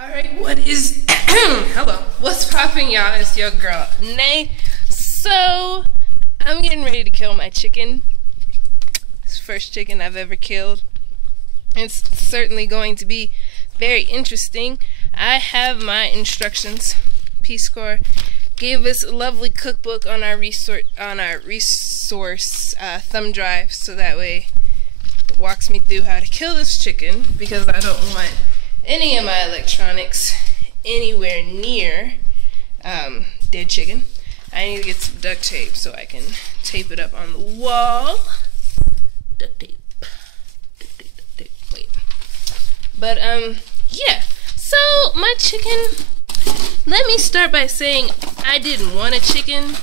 Alright, what is hello, what's poppin', y'all? It's your girl Nay. So I'm getting ready to kill my chicken. It's the first chicken I've ever killed. It's certainly going to be very interesting. I have my instructions. Peace Corps gave us a lovely cookbook on our resource thumb drive, so that way it walks me through how to kill this chicken, because I don't want any of my electronics anywhere near dead chicken. I need to get some duct tape so I can tape it up on the wall. Duct tape. Duct tape. Wait. But yeah. So my chicken, let me start by saying I didn't want a chicken.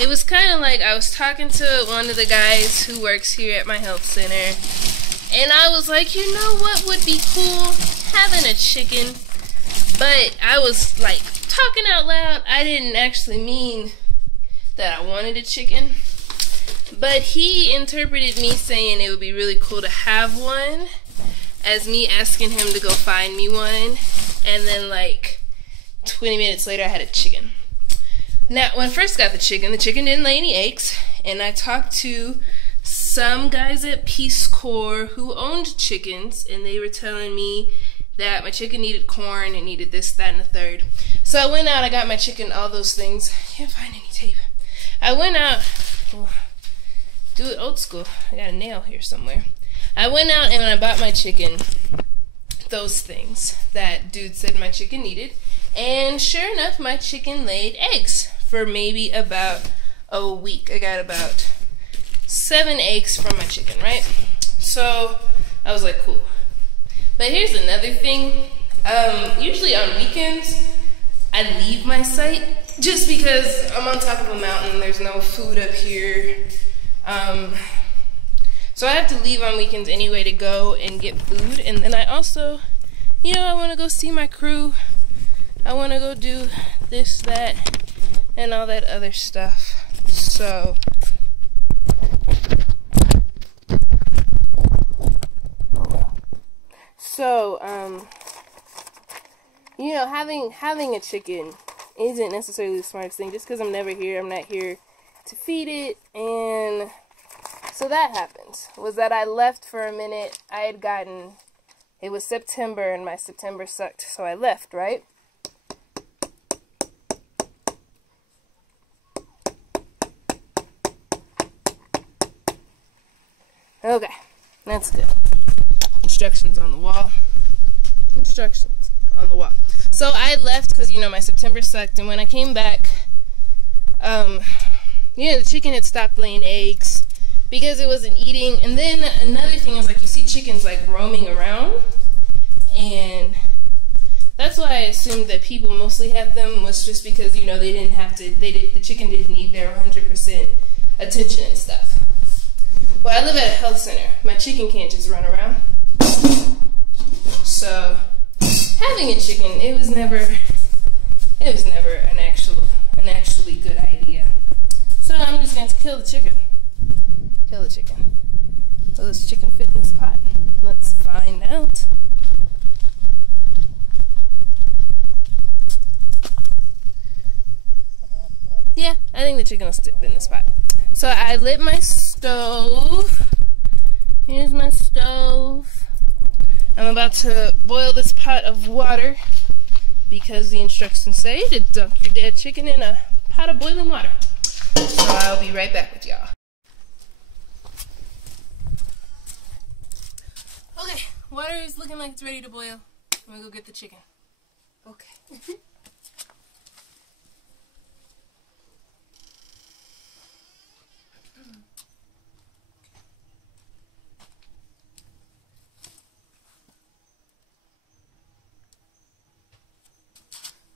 It was kind of like I was talking to one of the guys who works here at my health center, and I was like, you know what would be cool? Having a chicken. But I was like talking out loud. I didn't actually mean that I wanted a chicken. But he interpreted me saying it would be really cool to have one as me asking him to go find me one. And then like 20 minutes later I had a chicken. Now when I first got the chicken didn't lay any eggs. And I talked to some guys at Peace Corps who owned chickens, and they were telling me that my chicken needed corn, it needed this, that, and the third. So I went out, I got my chicken, all those things. Can't find any tape. I went out, do it old school. I got a nail here somewhere. I went out and I bought my chicken those things that dude said my chicken needed, and sure enough, my chicken laid eggs for maybe about a week. I got about 7 eggs from my chicken, right? So I was like, cool. But here's another thing. Usually on weekends, I leave my site just because I'm on top of a mountain. There's no food up here. So I have to leave on weekends anyway to go and get food. And then I also, you know, I want to go see my crew. I want to go do this, that, and all that other stuff. So you know, having a chicken isn't necessarily the smartest thing, just because I'm never here. I'm not here to feed it. And so that happened, was that I left for a minute. It was September, and my September sucked, so I left, right? Okay, that's good. Instructions on the wall. Instructions on the wall. So I left because, you know, my September sucked, and when I came back, you know, the chicken had stopped laying eggs because it wasn't eating. And then another thing is, like, you see chickens like roaming around, and that's why I assumed that people mostly had them, was just because, you know, they didn't have to, the chicken didn't need their 100% attention and stuff. Well, I live at a health center. My chicken can't just run around. So having a chicken, it was never an actually good idea. So I'm just going to kill the chicken. Kill the chicken. Will this chicken fit in this pot? Let's find out. Yeah, I think the chicken will fit in this pot. So I lit my stove. Here's my stove. I'm about to boil this pot of water because the instructions say to dunk your dead chicken in a pot of boiling water. So I'll be right back with y'all. Okay, water is looking like it's ready to boil. I'm gonna go get the chicken. Okay.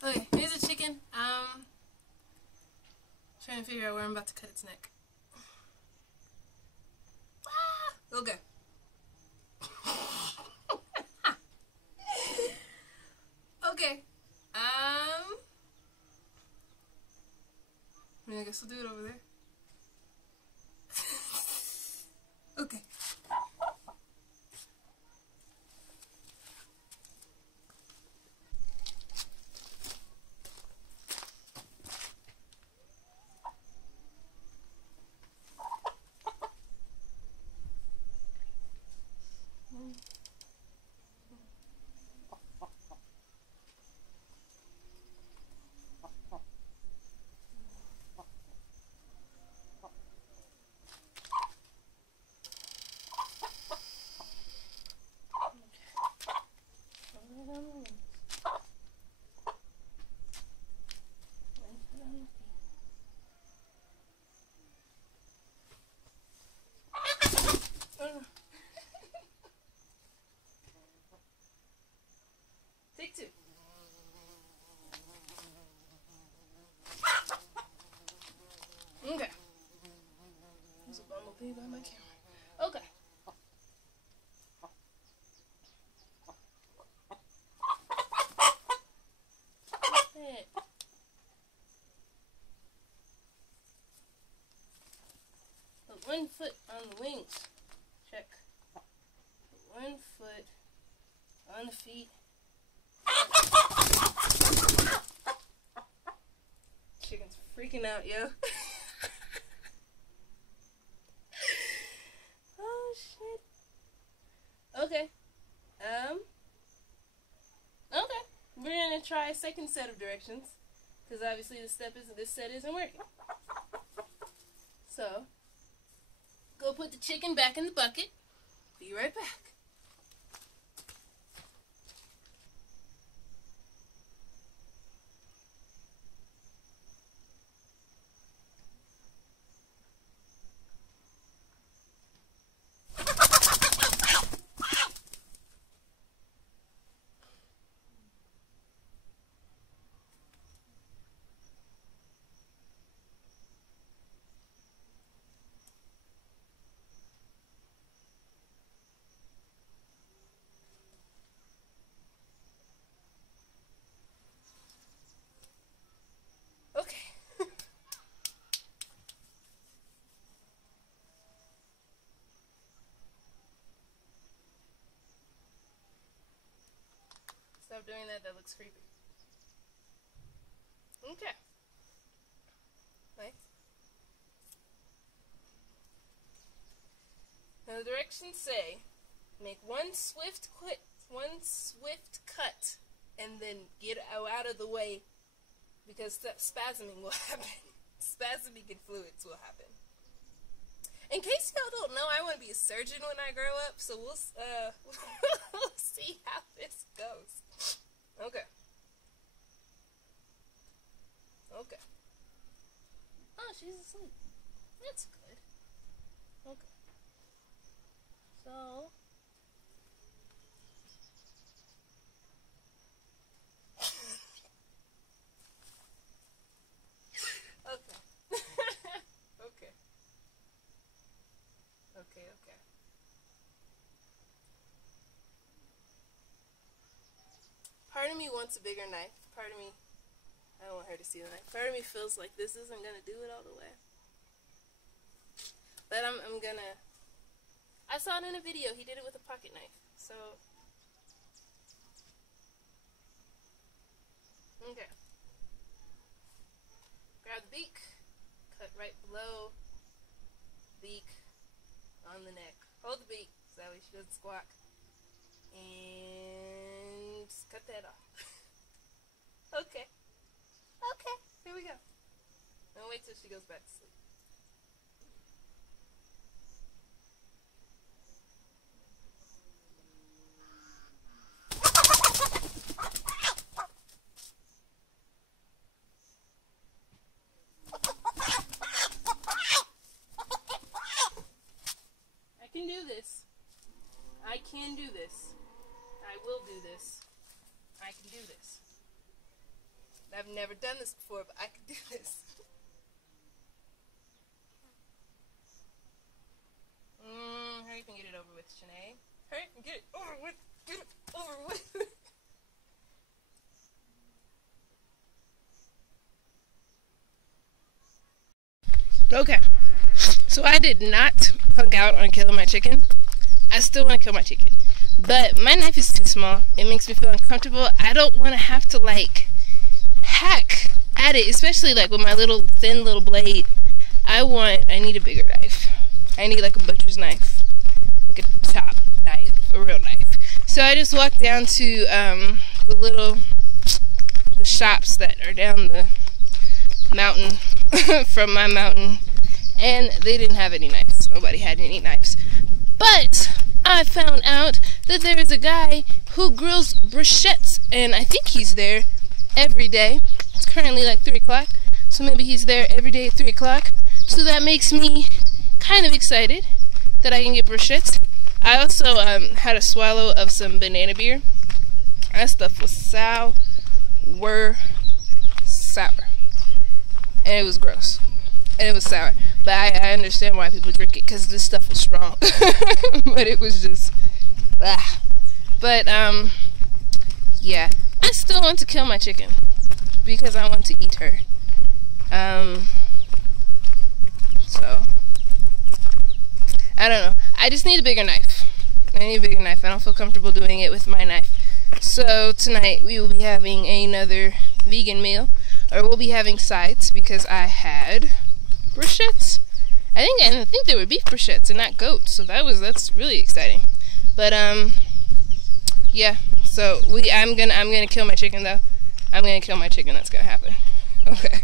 Okay, here's a chicken. Trying to figure out where I'm about to cut its neck. Ah, okay. Okay. I guess I'll do it over there. Okay. on the wings. Check. 1 foot on the feet. Chicken's freaking out, yo. Oh shit. Okay. Okay. We're gonna try a second set of directions, because obviously this set isn't working. So, go put the chicken back in the bucket. Be right back. Stop doing that, that looks creepy. Okay. Right. Now the directions say, make one swift cut, and then get out of the way, because spasming will happen. Spasming and fluids will happen. In case y'all don't know, I want to be a surgeon when I grow up, so we'll see how this goes. Okay. Okay. Oh, she's asleep. That's good. Okay. So... okay. Okay. Okay. Part of me wants a bigger knife. Part of me, I don't want her to see the knife. Part of me feels like this isn't gonna do it all the way. But I'm gonna. I saw it in a video. He did it with a pocket knife. So. Okay. Grab the beak. Cut right below. Beak on the neck. Hold the beak so that way she doesn't squawk. And just cut that off. Okay. Okay, here we go. Now wait till she goes back to sleep. I can do this. I can do this. I will do this. I can do this. I've never done this before, but I can do this. Hurry up and get it over with, Shanae. Hurry up and get it over with. Get it over with. Okay. So I did not punk out on killing my chicken. I still want to kill my chicken. But my knife is too small. It makes me feel uncomfortable. I don't want to have to, like, hack at it, especially, like, with my thin little blade. I need a bigger knife. I need, like, a butcher's knife. Like a chop knife. A real knife. So I just walked down to, the shops that are down the mountain from my mountain. And they didn't have any knives. Nobody had any knives. But I found out that there is a guy who grills bruschettes, and I think he's there every day. It's currently like 3 o'clock, so maybe he's there every day at 3 o'clock. So that makes me kind of excited that I can get bruschettes. I also had a swallow of some banana beer. That stuff was sour. And it was gross. And it was sour. But I understand why people drink it, because this stuff was strong. But it was just... ah. But, yeah. I still want to kill my chicken. Because I want to eat her. So... I I don't know. I just need a bigger knife. I need a bigger knife. I don't feel comfortable doing it with my knife. So tonight we will be having another vegan meal, or we'll be having sides because I had brochettes. I think they were beef brochettes and not goat. So that's really exciting. But yeah. So I'm gonna kill my chicken though. I'm gonna kill my chicken. That's gonna happen. Okay.